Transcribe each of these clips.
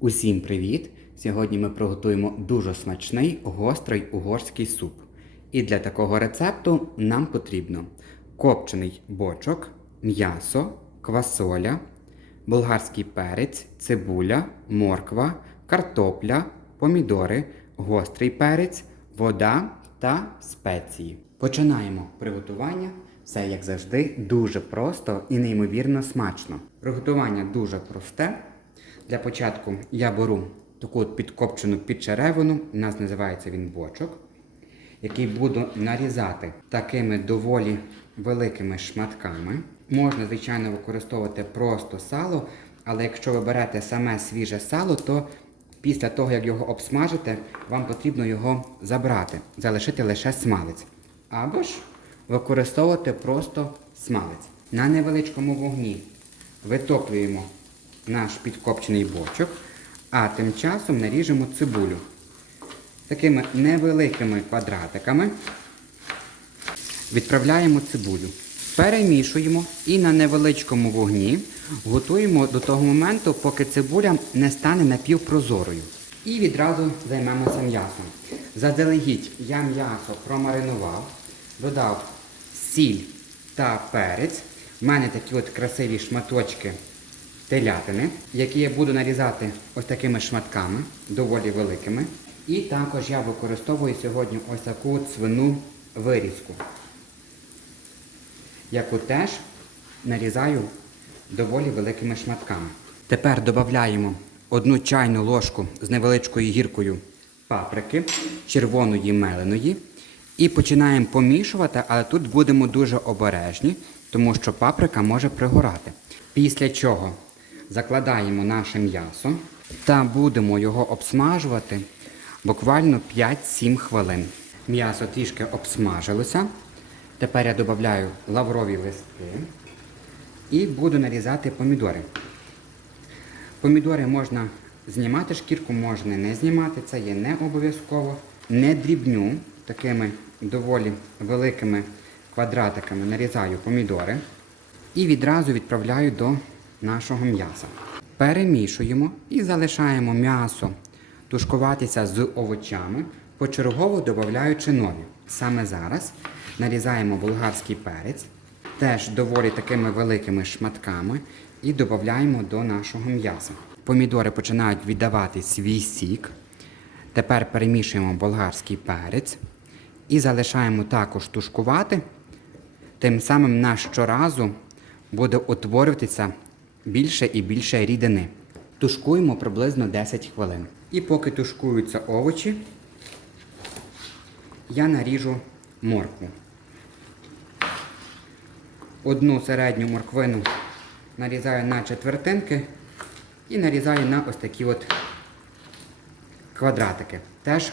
Усім привіт! Сьогодні ми приготуємо дуже смачний гострий угорський суп. І для такого рецепту нам потрібно копчений бочок, м'ясо, квасоля, болгарський перець, цибуля, морква, картопля, помідори, гострий перець, вода та спеції. Починаємо приготування. Все як завжди дуже просто і неймовірно смачно. Приготування дуже просте. Для початку я беру таку от підкопчену підчеревину, у нас називається він бочок, який буду нарізати такими доволі великими шматками. Можна, звичайно, використовувати просто сало, але якщо ви берете саме свіже сало, то після того, як його обсмажите, вам потрібно його забрати, залишити лише смалець. Або ж використовувати просто смалець. На невеличкому вогні витоплюємо наш підкопчений бочок, а тим часом наріжемо цибулю. Такими невеликими квадратиками відправляємо цибулю. Перемішуємо і на невеличкому вогні готуємо до того моменту, поки цибуля не стане напівпрозорою. І відразу займемося м'ясом. Заздалегідь я м'ясо промаринував, додав сіль та перець. У мене такі от красиві шматочки телятини, які я буду нарізати ось такими шматками, доволі великими. І також я використовую сьогодні ось таку от свину вирізку, яку теж нарізаю доволі великими шматками. Тепер додаємо одну чайну ложку з невеличкою гіркою паприки, червоної меленої. І починаємо помішувати, але тут будемо дуже обережні, тому що паприка може пригорати. Після чого закладаємо наше м'ясо та будемо його обсмажувати буквально 5-7 хвилин. М'ясо трішки обсмажилося. Тепер я додаю лаврові листки і буду нарізати помідори. Помідори можна знімати шкірку, можна не знімати, це є не обов'язково. Не дрібню, такими доволі великими квадратиками нарізаю помідори і відразу відправляю до нашого м'яса. Перемішуємо і залишаємо м'ясо тушкуватися з овочами, почергово додаючи нові. Саме зараз нарізаємо болгарський перець, теж доволі такими великими шматками, і додаємо до нашого м'яса. Помідори починають віддавати свій сік. Тепер перемішуємо болгарський перець і залишаємо також тушкувати. Тим самим на щоразу буде утворюватися більше і більше рідини. Тушкуємо приблизно 10 хвилин. І поки тушкуються овочі, я наріжу моркву. Одну середню морквину нарізаю на четвертинки і нарізаю на ось такі от квадратики. Теж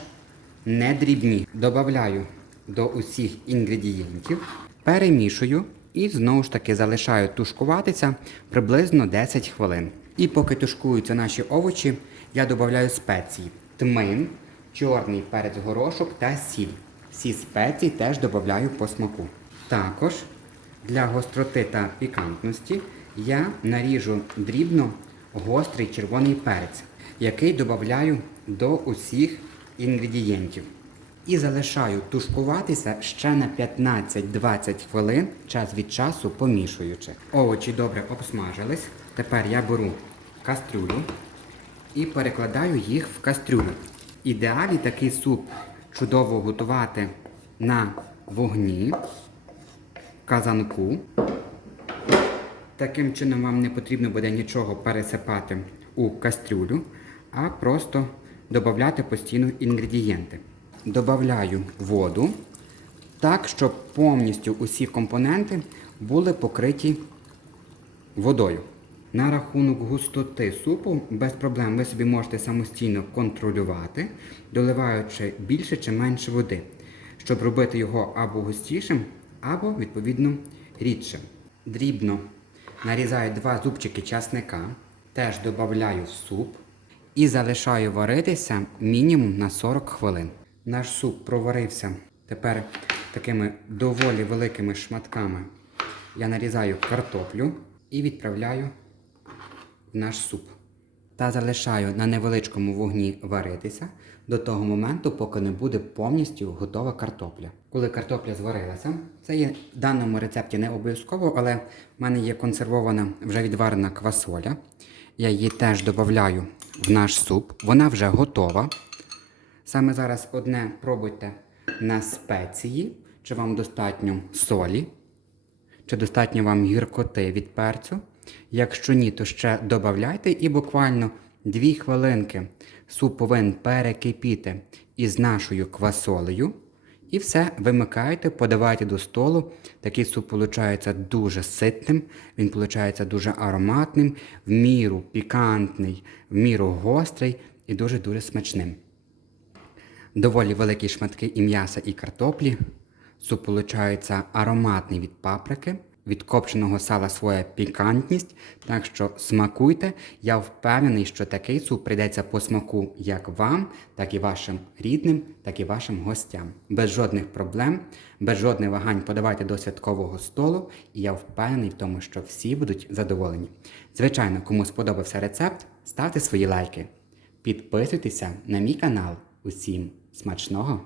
не дрібні. Добавляю до усіх інгредієнтів, перемішую і знову ж таки залишаю тушкуватися приблизно 10 хвилин. І поки тушкуються наші овочі, я додаю спеції: тмин, чорний перець горошок та сіль. Всі спеції теж додаю по смаку. Також для гостроти та пікантності я наріжу дрібно гострий червоний перець, який додаю до усіх інгредієнтів. І залишаю тушкуватися ще на 15-20 хвилин час від часу помішуючи. Овочі добре обсмажились. Тепер я беру кастрюлю і перекладаю їх в кастрюлю. Ідеалі такий суп чудово готувати на вогні, казанку. Таким чином вам не потрібно буде нічого пересипати у кастрюлю, а просто додати постійно інгредієнти. Добавляю воду так, щоб повністю усі компоненти були покриті водою. На рахунок густоти супу без проблем ви собі можете самостійно контролювати, доливаючи більше чи менше води, щоб робити його або густішим, або, відповідно, рідшим. Дрібно нарізаю два зубчики часника, теж додаю в суп і залишаю варитися мінімум на 40 хвилин. Наш суп проварився тепер такими доволі великими шматками. Я нарізаю картоплю і відправляю в наш суп. та залишаю на невеличкому вогні варитися до того моменту, поки не буде повністю готова картопля. Коли картопля зварилася, це є в даному рецепті не обов'язково, але в мене є консервована вже відварена квасоля. Я її теж додаю в наш суп. Вона вже готова. Саме зараз одне пробуйте на спеції, чи вам достатньо солі, чи достатньо вам гіркоти від перцю. Якщо ні, то ще додавайте і буквально 2 хвилинки суп повинен перекипіти із нашою квасолею. І все, вимикаєте, подавайте до столу. Такий суп виходить дуже ситним, він виходить дуже ароматним, в міру пікантний, в міру гострий і дуже-дуже смачним. Доволі великі шматки і м'яса, і картоплі. Суп виходить ароматний від паприки, від копченого сала своя пікантність. Так що смакуйте. Я впевнений, що такий суп прийдеться по смаку як вам, так і вашим рідним, так і вашим гостям. Без жодних проблем, без жодних вагань подавайте до святкового столу, і я впевнений в тому, що всі будуть задоволені. Звичайно, кому сподобався рецепт, ставте свої лайки. Підписуйтеся на мій канал. Усім смачного!